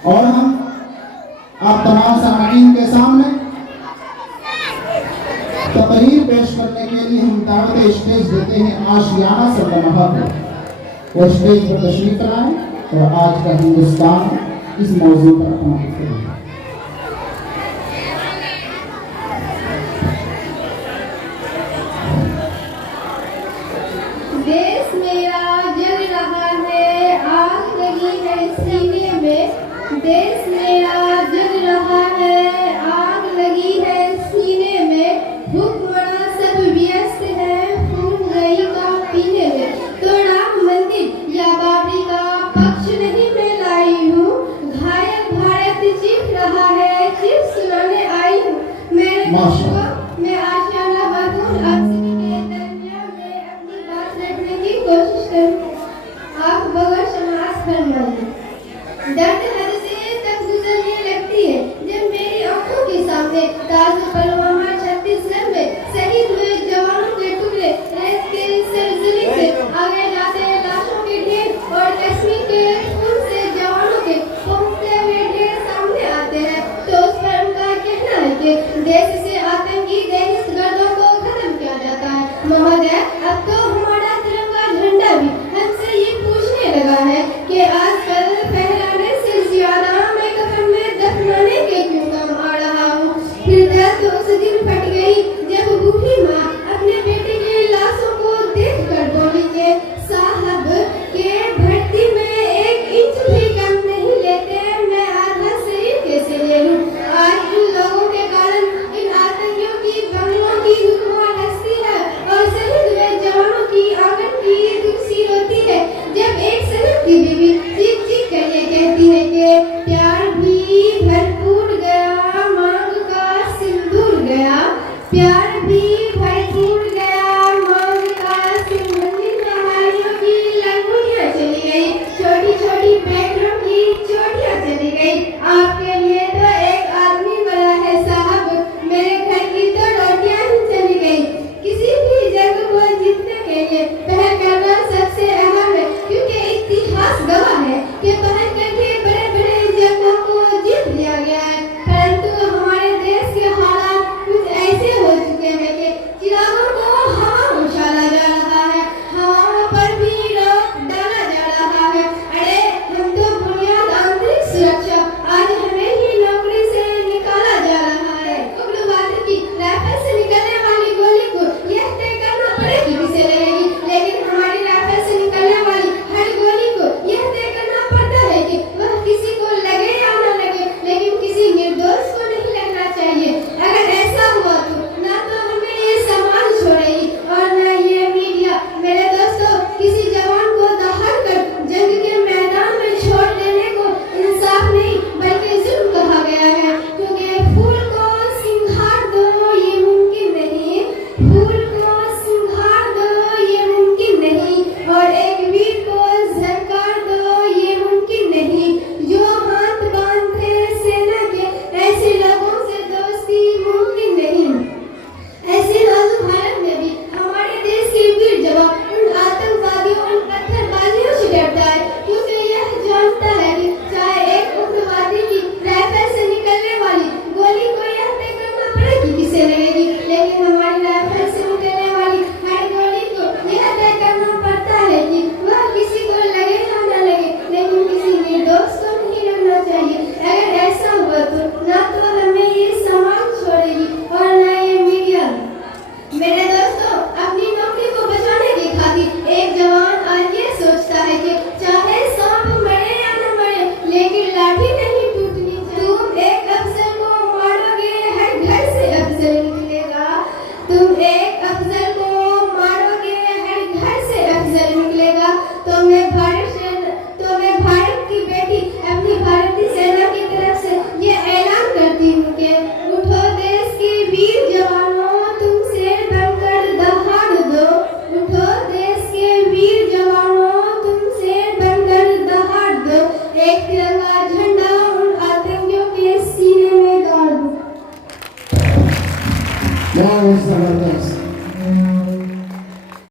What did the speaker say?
और हम आप तमाम सामाईन के सामने तकरीर पेश करने के लिए हम दावत स्टेज देते हैं आशियाना सरगना को। वो स्टेज पर तशरीफ लाएं और आज का हिंदुस्तान इस मौजू पर अपना करें। देश मेरा जल रहा है, आग लगी है सीने में। देश मेरा जल रहा है, आग लगी है सीने में। हुक्मरान सब व्यस्त है खून गई का पीने में। तो राम मंदिर या बाबरी का पक्ष नहीं मैं लाई हूँ। घायल भारत चीख रहा है, चीख सुनाने आई हूँ। मेरे मैं आशियाना बंधू आपसी के दरमियान में अपनी बात रखने की कोशिश करूँ। आप बगैर समाज फरमाइए। दर्द हद से तब गुजरने लगती है जब मेरी आंखों के सामने ताज़ पुलवामा छत्तीसगढ़ में शहीद हुए जवानों के